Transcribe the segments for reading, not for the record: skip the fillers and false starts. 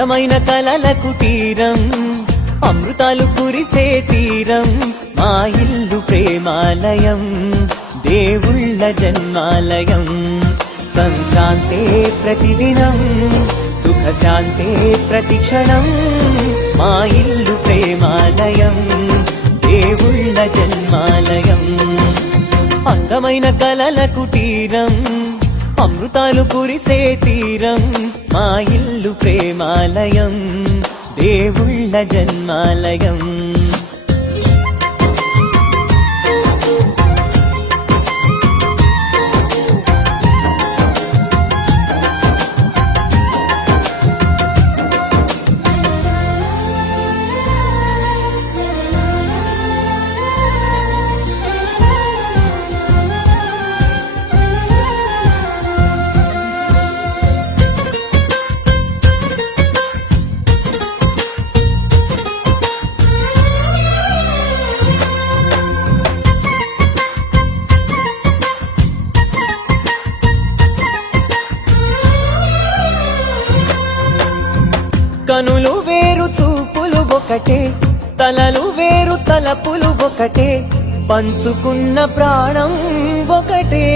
అందమైన కలల కుటీరం, అమృతాలు కురిసే తీరం, మా ఇల్లు ప్రేమాలయం, దేవుళ్ళ జన్మాలయం. సంక్రాంతే ప్రతిదినం, సుఖశాంతే ప్రతిక్షణం, మా ఇల్లు ప్రేమాలయం, దేవుళ్ళ జన్మాలయం. అందమైన కలల కుటీరం, అమృతాలు కురిసే తీరం, మా ఇల్లు ప్రేమాలయం, దేవుళ్ళ జన్మాలయం. కనులు వేరు చూపులు ఒకటే, తలలు వేరు తలపులు ఒకటే, పంచుకున్న ప్రాణం ఒకటే.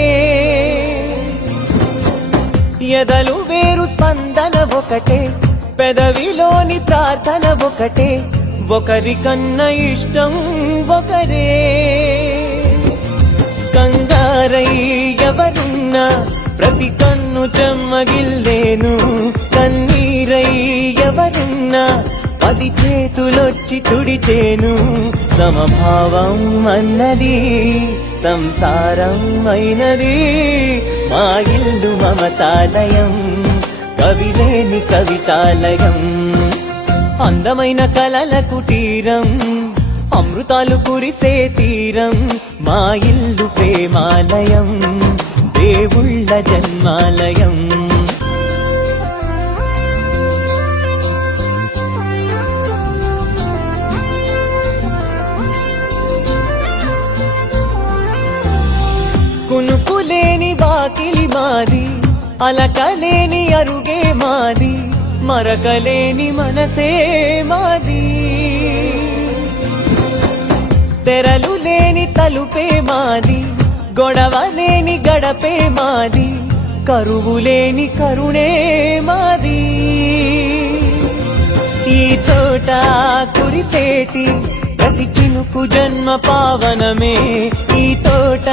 ఎదలు వేరు స్పందన ఒకటే, పెదవిలోని ప్రార్థన ఒకటే, ఒకరికన్నా ఇష్టం ఒకరే. కంగారై ఎవరున్నా ప్రతి కన్ను చెమ్మగిల్లేను, కన్నీరై ఎవరున్నా 10 చేతులొచ్చి తుడిచేను. సమభావం అన్నది సంసారం అయినది, మా ఇల్లు మమతాలయం, కవిలేని కవితాలయం. అందమైన కలల కుటీరం, అమృతాలు కురిసే తీరం, మా ఇల్లు ప్రేమాలయం, దేవుళ్ళ జన్మాలయం. కునుకులేని వాకిలి మాది, అలకలేని అరుగే మాది, మరకలేని మనసే మాది. తెరలు లేని తలుపే మాది, గొడవ లేని గడపే మాది, కరువు లేని కరుణే మాది. ఈ చోట కురిసేటి ప్రతి చినుకు జన్మ పావనమే, ఈ తోట